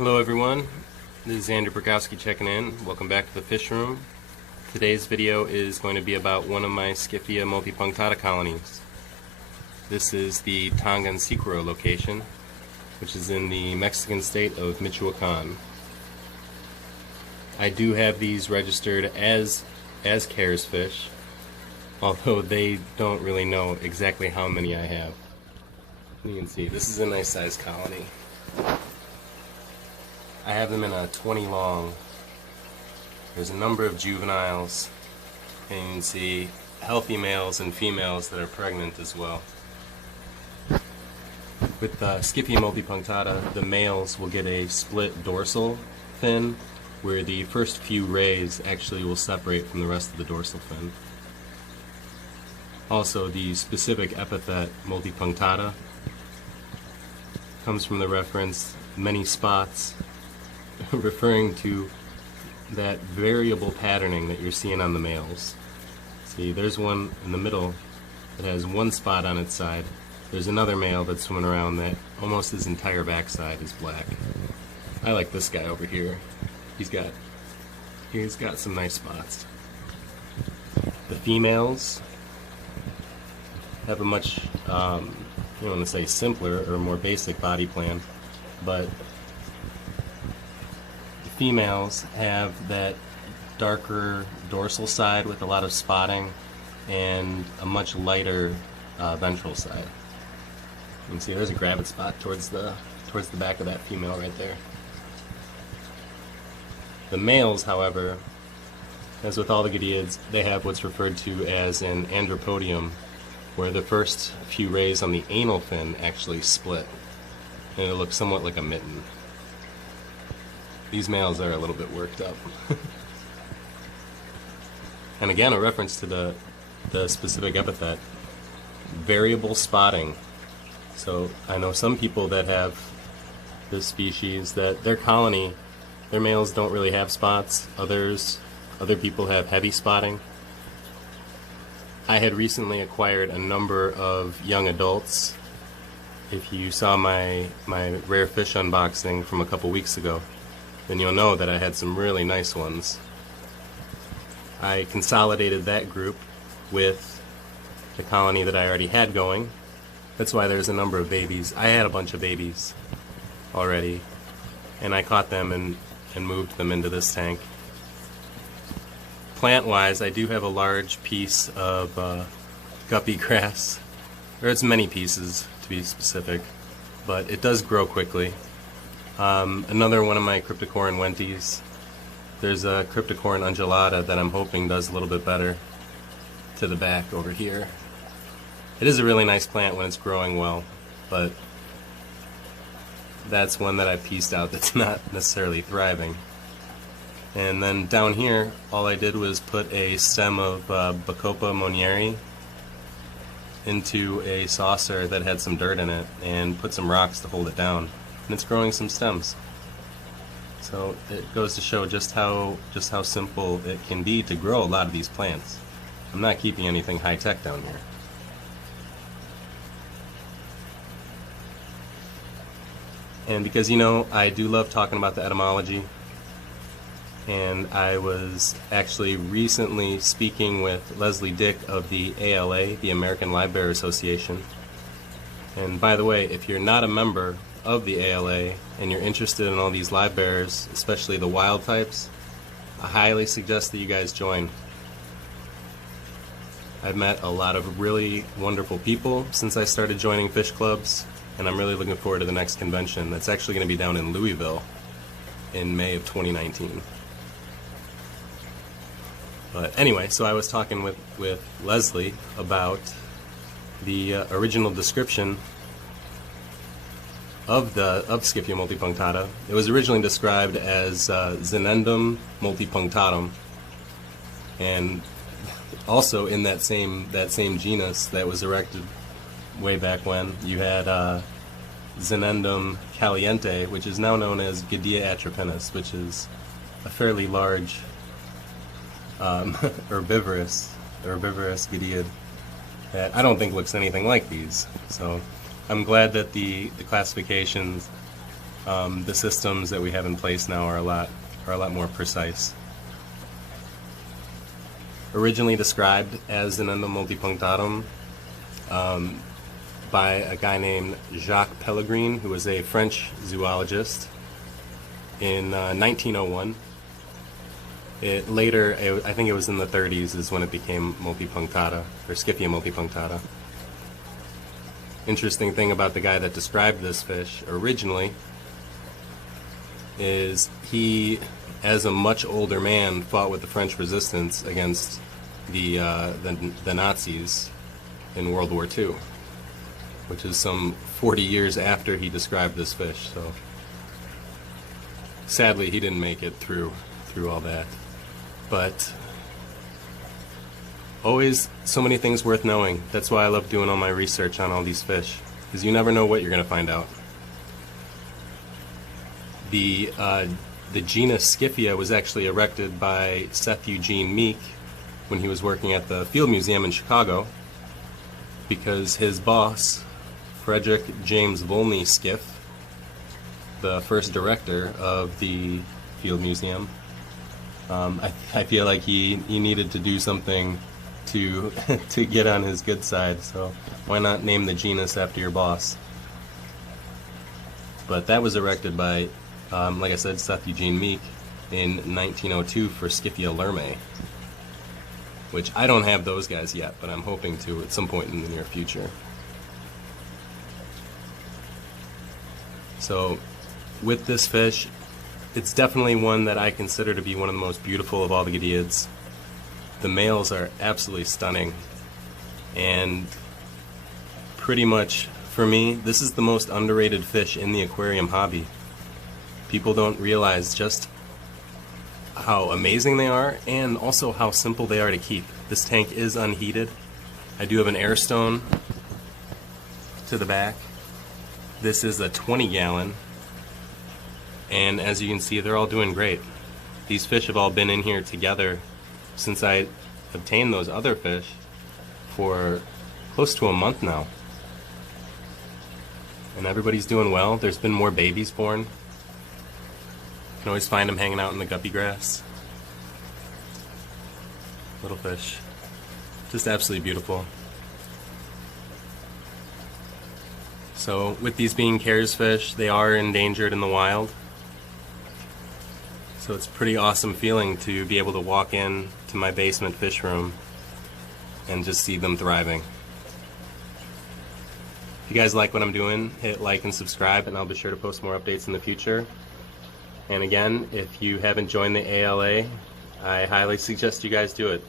Hello everyone, this is Andrew Brokowski checking in. Welcome back to the fish room. Today's video is going to be about one of my Skiffia multipunctata colonies. This is the Tangancicuaro location, which is in the Mexican state of Michoacan. I do have these registered as Cares fish, although they don't really know exactly how many I have. You can see this is a nice sized colony. I have them in a 20 long. There's a number of juveniles, and you can see healthy males and females that are pregnant as well. With Skiffia multipunctata, the males will get a split dorsal fin, where the first few rays actually will separate from the rest of the dorsal fin. Also, the specific epithet multipunctata comes from the reference many spots, referring to that variable patterning that you're seeing on the males. See, there's one in the middle that has one spot on its side. There's another male that's swimming around that almost his entire backside is black. I like this guy over here. He's got some nice spots. The females have a much, you want to say simpler or more basic body plan, but females have that darker dorsal side with a lot of spotting and a much lighter ventral side. You can see there's a gravid spot towards the back of that female right there. The males, however, as with all the goodeids, they have what's referred to as an andropodium, where the first few rays on the anal fin actually split, and it looks somewhat like a mitten. These males are a little bit worked up. And again, a reference to the specific epithet, variable spotting. So I know some people that have this species that their colony, their males don't really have spots. Other people have heavy spotting. I had recently acquired a number of young adults. If you saw my rare fish unboxing from a couple weeks ago, then you'll know that I had some really nice ones. I consolidated that group with the colony that I already had going. That's why there's a number of babies. I had a bunch of babies already, and I caught them and moved them into this tank. Plant-wise, I do have a large piece of guppy grass. There's many pieces, to be specific, but it does grow quickly. Another one of my cryptocorin wenties. There's a cryptocorin undulata that I'm hoping does a little bit better to the back over here. It is a really nice plant when it's growing well, but that's one that I pieced out that's not necessarily thriving. And then down here, all I did was put a stem of Bacopa monieri into a saucer that had some dirt in it and put some rocks to hold it down. And it's growing some stems. So it goes to show just how simple it can be to grow a lot of these plants. I'm not keeping anything high-tech down here. And because, you know, I do love talking about the etymology, and I was actually recently speaking with Leslie Dick of the ALA, the American Livebearer Association. And by the way, if you're not a member of the ALA and you're interested in all these live bearers, especially the wild types, I highly suggest that you guys join. I've met a lot of really wonderful people since I started joining fish clubs, and I'm really looking forward to the next convention that's actually going to be down in Louisville in May of 2019. But anyway, so I was talking with Leslie about the original description of Skiffia multipunctata. It was originally described as Xenendum multipunctatum, and also in that same genus that was erected way back when, you had Xenendum caliente, which is now known as Goodeid atropinus, which is a fairly large herbivorous goodeid that I don't think looks anything like these. So I'm glad that the classifications the systems that we have in place now are a lot more precise. Originally described as Xenendum multipunctatum by a guy named Jacques Pellegrin, who was a French zoologist in 1901. Later, I think it was in the 30s, is when it became multipunctata, or Skiffia multipunctata. Interesting thing about the guy that described this fish originally is he, as a much older man, fought with the French resistance against the Nazis in World War II, which is some 40 years after he described this fish. So sadly, he didn't make it through all that. But always so many things worth knowing. That's why I love doing all my research on all these fish, because you never know what you're going to find out. The genus Skiffia was actually erected by Seth Eugene Meek when he was working at the Field Museum in Chicago, because his boss, Frederick James Volney Skiff, the first director of the Field Museum, I feel like he needed to do something to to get on his good side, so why not name the genus after your boss? But that was erected by, like I said, Seth Eugene Meek in 1902 for Skiffia lermae, which I don't have those guys yet, but I'm hoping to at some point in the near future. So with this fish, it's definitely one that I consider to be one of the most beautiful of all the goodeids. The males are absolutely stunning, and pretty much, for me, this is the most underrated fish in the aquarium hobby. People don't realize just how amazing they are, and also how simple they are to keep. This tank is unheated. I do have an airstone to the back. This is a 20-gallon. And as you can see, they're all doing great. These fish have all been in here together since I obtained those other fish for close to a month now. And everybody's doing well. There's been more babies born. You can always find them hanging out in the guppy grass. Little fish. Just absolutely beautiful. So with these being Cares fish, they are endangered in the wild. So it's a pretty awesome feeling to be able to walk in to my basement fish room and just see them thriving. If you guys like what I'm doing, hit like and subscribe, and I'll be sure to post more updates in the future. And again, if you haven't joined the ALA, I highly suggest you guys do it.